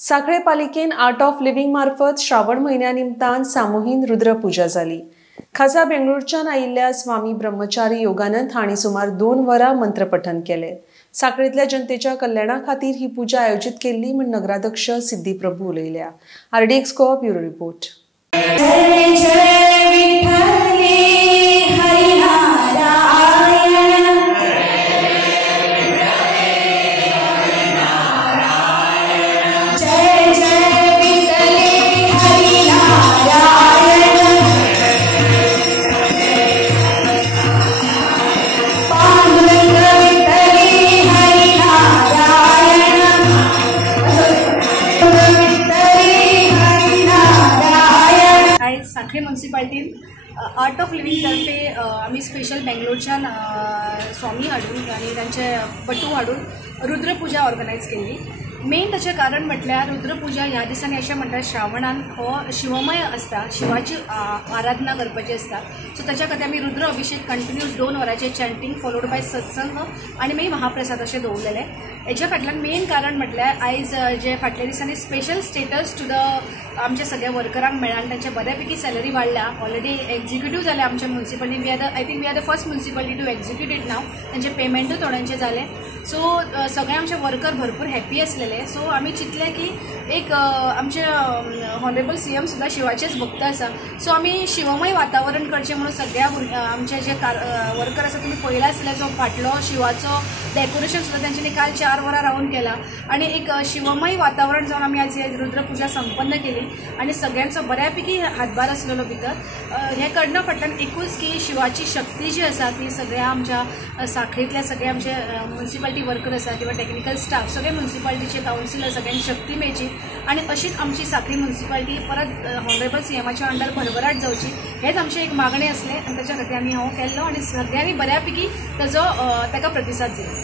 सांखळे पालिकेन art of living मार्फत श्रावण महिन्या निमतान सामुहीन रुद्रपूजा जाली। खासा बेंगळूरच्यान आयिल्ल्या स्वामी ब्रह्मचारी योगानंद हांणी सुमार 2 वरां मंत्रपठन केले। सांखळेंतल्या जनतेच्या कल्याणा खातीर ही पूजा आयोजित केल्ली म्हण नगराध्यक्ष सिद्धी प्रभू उलयल्या। RD Exco bureau report. Sankhali म्युनिसिपालिटीन art of living तर्फे आम्ही स्पेशल बेंगलोरच्यान स्वामी हाडून आणि त्यांचे पटू हाडून रुद्रपूजा ऑर्गनायज केली। मेन ताचें कारण म्हटल्यार रुद्रपूजा ह्या दिसांनी अशें म्हणटात श्रावणान हो शिवमय आसता, शिवाची आराधना करपाची आसता। सो ताच्या खातीर आमी रुद्र अभिषेक कंटिन्यूस 2 वरांचे चॅन्टिंग फॉलोड बाय सत्संग आनी मागीर महाप्रसाद अशें दवरलेले। हेच्या फाटल्यान मेन कारण म्हटल्यार आयज जे फाटल्या दिसांनी स्पेशल स्टेटस टू द आमच्या सगळ्या वर्करांक मेळ्ळा आनी तांचे बऱ्यापैकी सॅलरी वाडल्या। ऑलरेडी एक्झिक्युटीव जाले आमच्या म्युनिसिपालिटीन। I think we are the first municipality to execute it नाव। तांचे पेमेंटूय थोड्यांचे जाले। सो सगळे आमचे वर्कर भरपूर हॅप्पी आसलेले। सो आमी चिंतलें की एक आमचे हॉनरेबल CM सुद्दां शिवाचेच भक्त आसा। सो आमी शिवमय वातावरण करचें म्हणून सगळ्या आमचे जे वर्कर आसा तुमी पळयला आसतलें जो फाटलो शिवाचो डेकोरेशन सुद्दां तांच्यांनी काल 4 वरां रावन केला आनी एक शिवमय वातावरण जावन आमी आज रुद्रपूजा संपन्न केली आनी सगळ्यांचो बऱ्यापैकी हातभार आसलेलो भितर। हें करना फाटल्यान एकूच की शिवाची शक्ती जी आसा ती सगळ्या आमच्या सांखळेंतल्या सगळे आमचे म्युनिसिपालिटी वर्कर आसा किंवा टेक्निकल स्टाफ सगळे म्युनिसिपालिटीचे काउन्सिलर सगळ्यांनी शक्ती मेळची आनी अशीच आमची सांखळी म्युनिसिपालिटी परत हॉनरेबल CMच्या अंडर भरभराट जावची हेच आमचे एक मागणें आसलें आनी ताच्या खातीर आमी हांव केल्लो आनी सगळ्यांनी बऱ्यापैकी ताका प्रतिसाद दिलो।